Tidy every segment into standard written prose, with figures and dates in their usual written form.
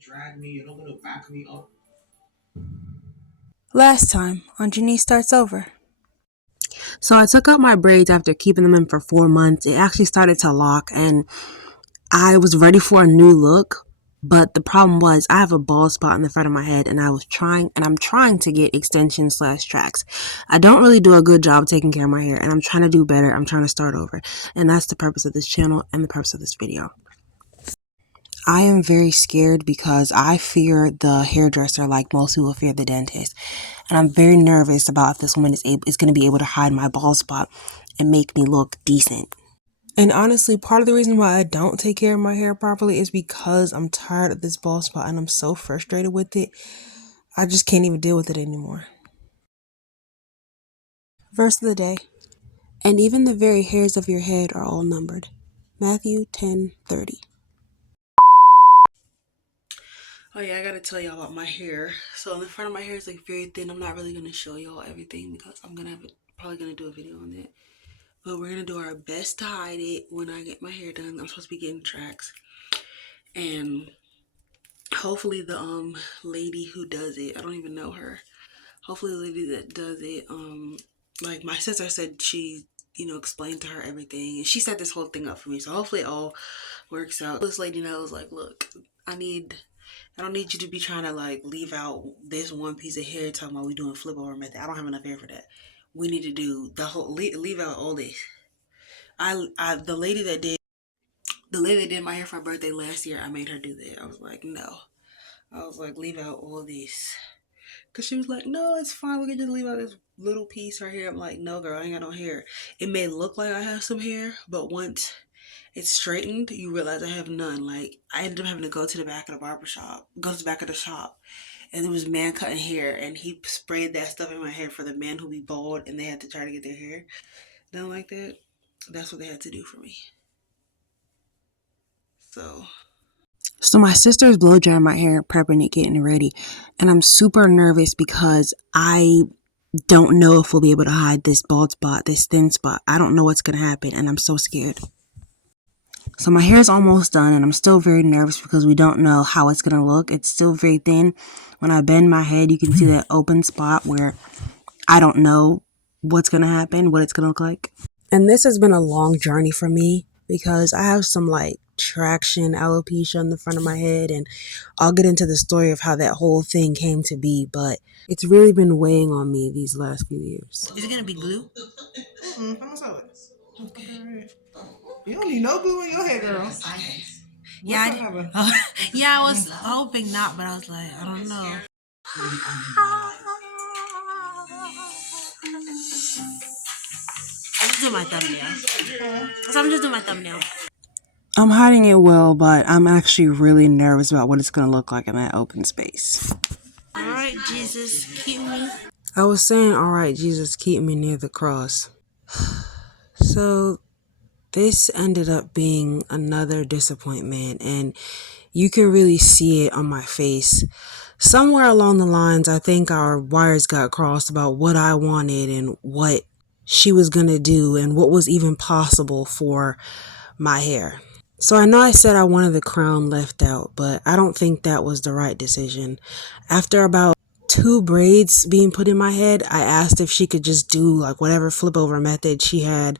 Drag me, you're not gonna back me up. Last time on Janice Starts Over. So I took out my braids after keeping them in for 4 months. It actually started to lock and I was ready for a new look. But the problem was I have a bald spot in the front of my head and I'm trying to get extensions / tracks. I don't really do a good job taking care of my hair and I'm trying to do better. I'm trying to start over. And that's the purpose of this channel and the purpose of this video. I am very scared because I fear the hairdresser like most people fear the dentist. And I'm very nervous about if this woman is going to be able to hide my bald spot and make me look decent. And honestly, part of the reason why I don't take care of my hair properly is because I'm tired of this bald spot and I'm so frustrated with it. I just can't even deal with it anymore. Verse of the day. And even the very hairs of your head are all numbered. Matthew 10:30. Oh yeah, I gotta tell y'all about my hair. So the front of my hair is like very thin. I'm not really gonna show y'all everything because I'm probably gonna do a video on that. But we're gonna do our best to hide it when I get my hair done. I'm supposed to be getting tracks. And hopefully the lady who does it, I don't even know her. Hopefully the lady that does it, like my sister said she, explained to her everything. And she set this whole thing up for me. So hopefully it all works out. This lady knows, like, look, I don't need you to be trying to like leave out this one piece of hair talking about we doing flip over method. I don't have enough hair for that. We need to do the whole leave out all this. The lady that did my hair for my birthday last year, I made her do that. I was like, no. I was like, leave out all this. Cause she was like, no, it's fine. We can just leave out this little piece right here. I'm like, no, girl, I ain't got no hair. It may look like I have some hair, but once it's straightened, you realize I have none. Like, I ended up having to go to the back of the shop, and there was a man cutting hair, and he sprayed that stuff in my hair for the men who be bald, and they had to try to get their hair done like that. That's what they had to do for me. So my sister's blow drying my hair, prepping it, getting it ready, and I'm super nervous because I don't know if we'll be able to hide this bald spot, this thin spot. I don't know what's gonna happen, and I'm so scared. So my hair is almost done and I'm still very nervous because we don't know how it's going to look. It's still very thin. When I bend my head, you can see that open spot where I don't know what's going to happen, what it's going to look like. And this has been a long journey for me because I have some like traction alopecia in the front of my head, and I'll get into the story of how that whole thing came to be, but it's really been weighing on me these last few years. Is it going to be glue? I'm gonna sew it. Okay. You don't need no glue in your hair, girl. Yeah, yeah, I was hoping not, but I was like, I don't know. I'm just doing my thumbnail. So I'm just doing my thumbnail. I'm hiding it well, but I'm actually really nervous about what it's going to look like in that open space. All right, Jesus, keep me. I was saying, all right, Jesus, keep me near the cross. So this ended up being another disappointment, and you can really see it on my face. Somewhere along the lines, I think our wires got crossed about what I wanted and what she was going to do and what was even possible for my hair. So I know I said I wanted the crown left out, but I don't think that was the right decision. After about 2 braids being put in my head, I asked if she could just do like whatever flip over method she had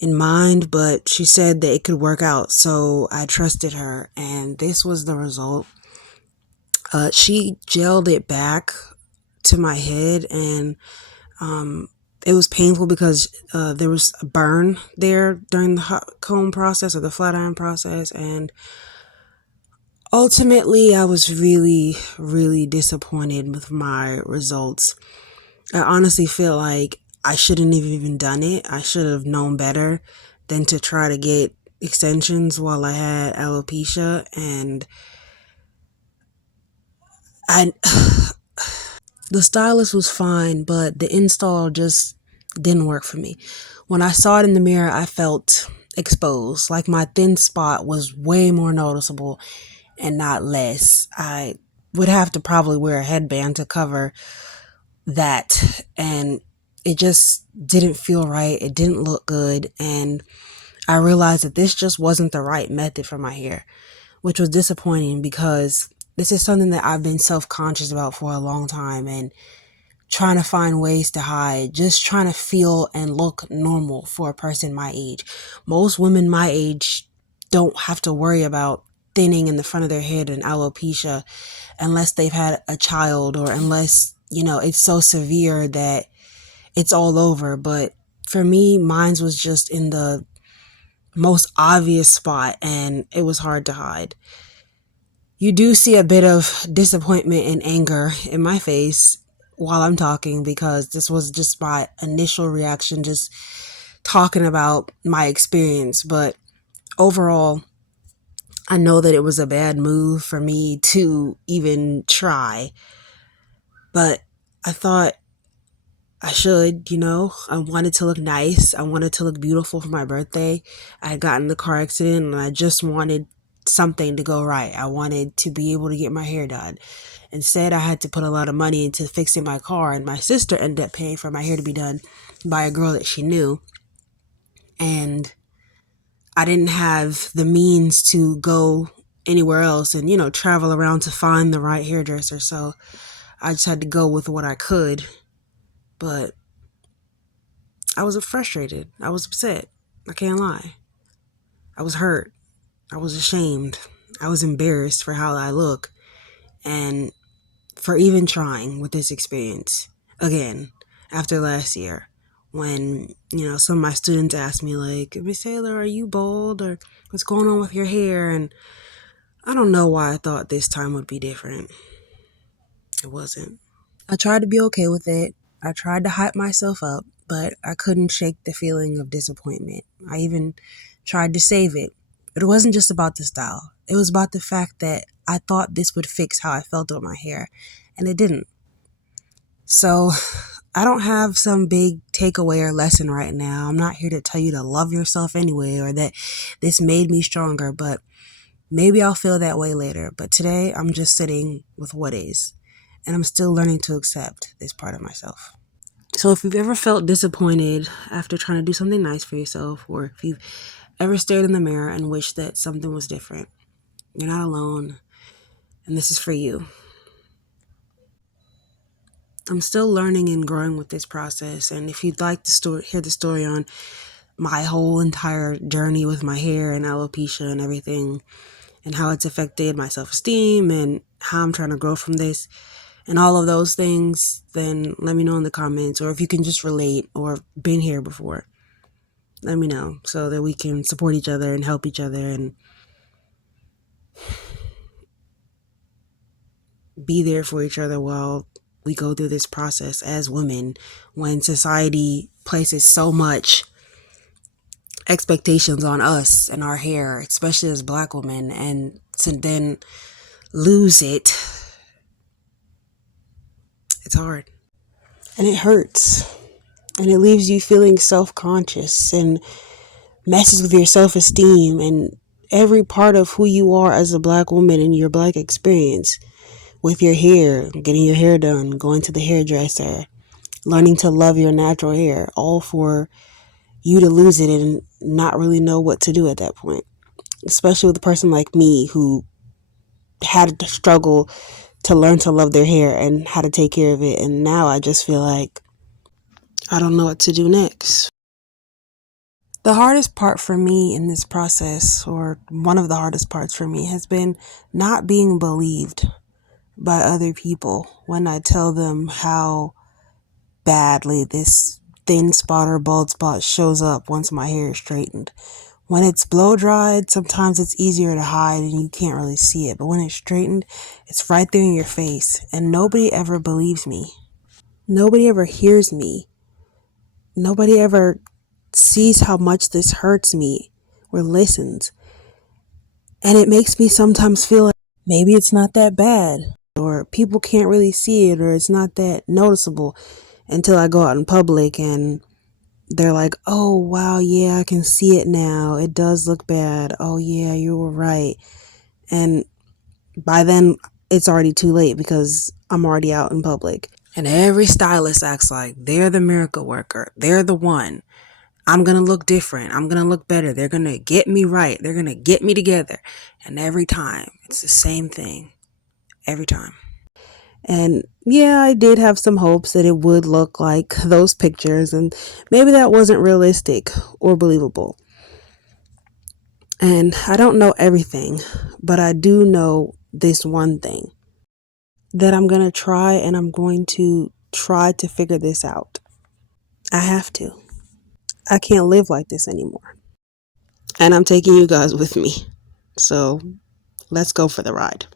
in mind, but she said that it could work out, so I trusted her, and this was the result. She gelled it back to my head, and it was painful because there was a burn there during the hot comb process or the flat iron process, and ultimately I was really, really disappointed with my results. I honestly feel like I shouldn't have even done it. I should have known better than to try to get extensions while I had alopecia, and the stylist was fine, but the install just didn't work for me. When I saw it in the mirror, I felt exposed, like my thin spot was way more noticeable and not less. I would have to probably wear a headband to cover that, and it just didn't feel right. It didn't look good, and I realized that this just wasn't the right method for my hair, which was disappointing because this is something that I've been self-conscious about for a long time and trying to find ways to hide, just trying to feel and look normal for a person my age. Most women my age don't have to worry about thinning in the front of their head and alopecia unless they've had a child or unless, it's so severe that it's all over. But for me, mine's was just in the most obvious spot and it was hard to hide. You do see a bit of disappointment and anger in my face while I'm talking because this was just my initial reaction, just talking about my experience. But overall, I know that it was a bad move for me to even try. But I thought I should, I wanted to look nice. I wanted to look beautiful for my birthday. I had gotten in the car accident and I just wanted something to go right. I wanted to be able to get my hair done. Instead, I had to put a lot of money into fixing my car, and my sister ended up paying for my hair to be done by a girl that she knew. And I didn't have the means to go anywhere else and, travel around to find the right hairdresser. So I just had to go with what I could. But I was frustrated. I was upset. I can't lie. I was hurt. I was ashamed. I was embarrassed for how I look and for even trying with this experience again after last year when, some of my students asked me like, Miss Taylor, are you bald or what's going on with your hair? And I don't know why I thought this time would be different. It wasn't. I tried to be okay with it. I tried to hype myself up, but I couldn't shake the feeling of disappointment. I even tried to save it. But it wasn't just about the style. It was about the fact that I thought this would fix how I felt with my hair, and it didn't. So I don't have some big takeaway or lesson right now. I'm not here to tell you to love yourself anyway or that this made me stronger, but maybe I'll feel that way later. But today I'm just sitting with what is. And I'm still learning to accept this part of myself. So if you've ever felt disappointed after trying to do something nice for yourself, or if you've ever stared in the mirror and wished that something was different, you're not alone, and this is for you. I'm still learning and growing with this process, and if you'd like to hear the story on my whole entire journey with my hair and alopecia and everything, and how it's affected my self-esteem and how I'm trying to grow from this, and all of those things, then let me know in the comments. Or if you can just relate or been here before, let me know so that we can support each other and help each other and be there for each other while we go through this process as women when society places so much expectations on us and our hair, especially as Black women, and to then lose it. It's hard. And it hurts. And it leaves you feeling self-conscious and messes with your self-esteem and every part of who you are as a Black woman in your Black experience with your hair, getting your hair done, going to the hairdresser, learning to love your natural hair, all for you to lose it and not really know what to do at that point. Especially with a person like me who had to struggle to learn to love their hair and how to take care of it. And now I just feel like I don't know what to do next. The hardest part for me in this process, or one of the hardest parts for me, has been not being believed by other people when I tell them how badly this thin spot or bald spot shows up once my hair is straightened. When it's blow dried, sometimes it's easier to hide and you can't really see it. But when it's straightened, it's right there in your face. And nobody ever believes me. Nobody ever hears me. Nobody ever sees how much this hurts me or listens. And it makes me sometimes feel like maybe it's not that bad, or people can't really see it, or it's not that noticeable until I go out in public and they're like, oh, wow, yeah, I can see it now. It does look bad. Oh, yeah, you were right. And by then, it's already too late because I'm already out in public. And every stylist acts like they're the miracle worker. They're the one. I'm going to look different. I'm going to look better. They're going to get me right. They're going to get me together. And every time, it's the same thing. Every time. And yeah, I did have some hopes that it would look like those pictures, and maybe that wasn't realistic or believable. And I don't know everything, but I do know this one thing, that I'm going to try, and I'm going to try to figure this out. I have to. I can't live like this anymore. And I'm taking you guys with me. So let's go for the ride.